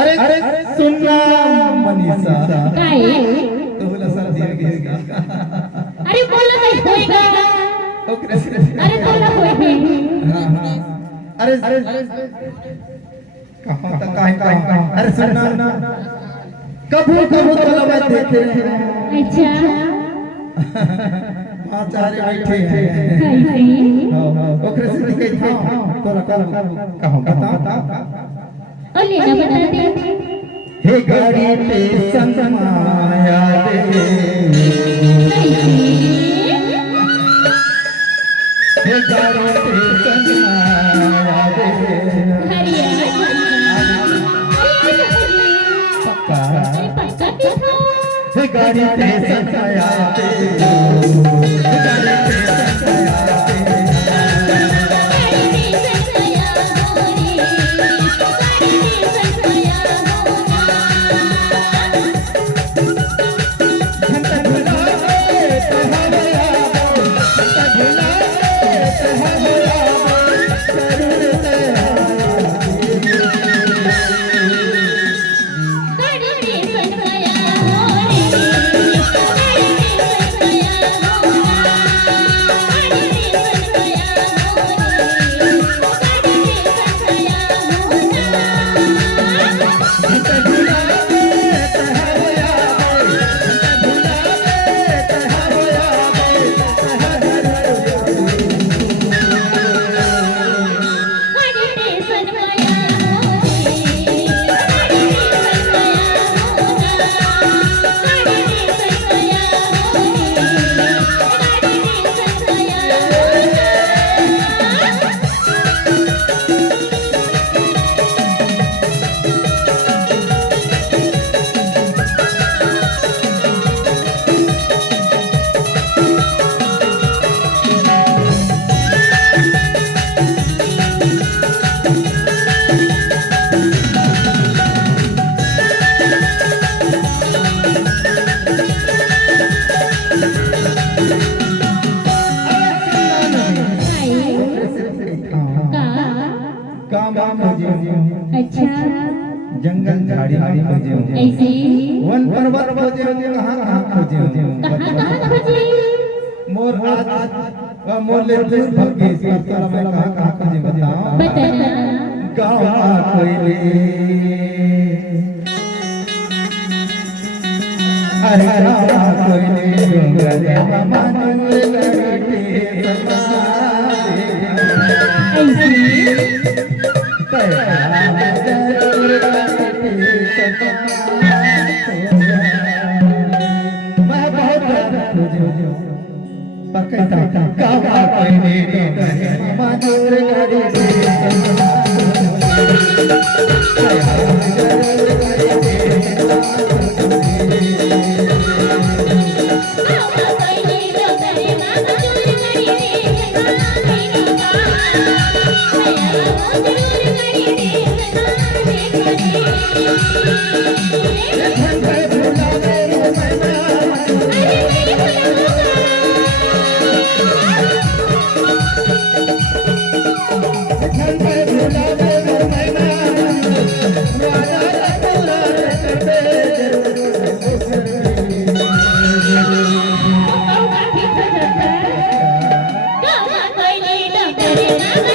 अरे अरे सुनना मनीषा काय तो बोला सर दिया घेगा अरे बोला नाही होएगा अरे बोला होएगा हां हां अरे अरे कहां तक कहां अरे सुनना कभी कभी तो मैं देखे अच्छा आचार्य बैठे हैं कैसे हां ओकरे से दिखे था तोरा कहां बता अले ना बता दे हे गाड़ी पे संग माया दे हे गाड़ी पे संग माया दे पक्का हे गाड़ी पे संग माया दे हे गाड़ी पे संग माया दे अच्छा जंगल झाड़ी खोजे ऐसे वन पर्वत खोजे कहाँ खोजे खोजे मोर आज मोर ले दूर भगे तोरा मैं कहाँ खोजे बताओ बताना गाँव कोयले अरे गाँव कोयले डोंगर मन लगे मैं बहुत पकड़ता कावा कोई माधुर Hey,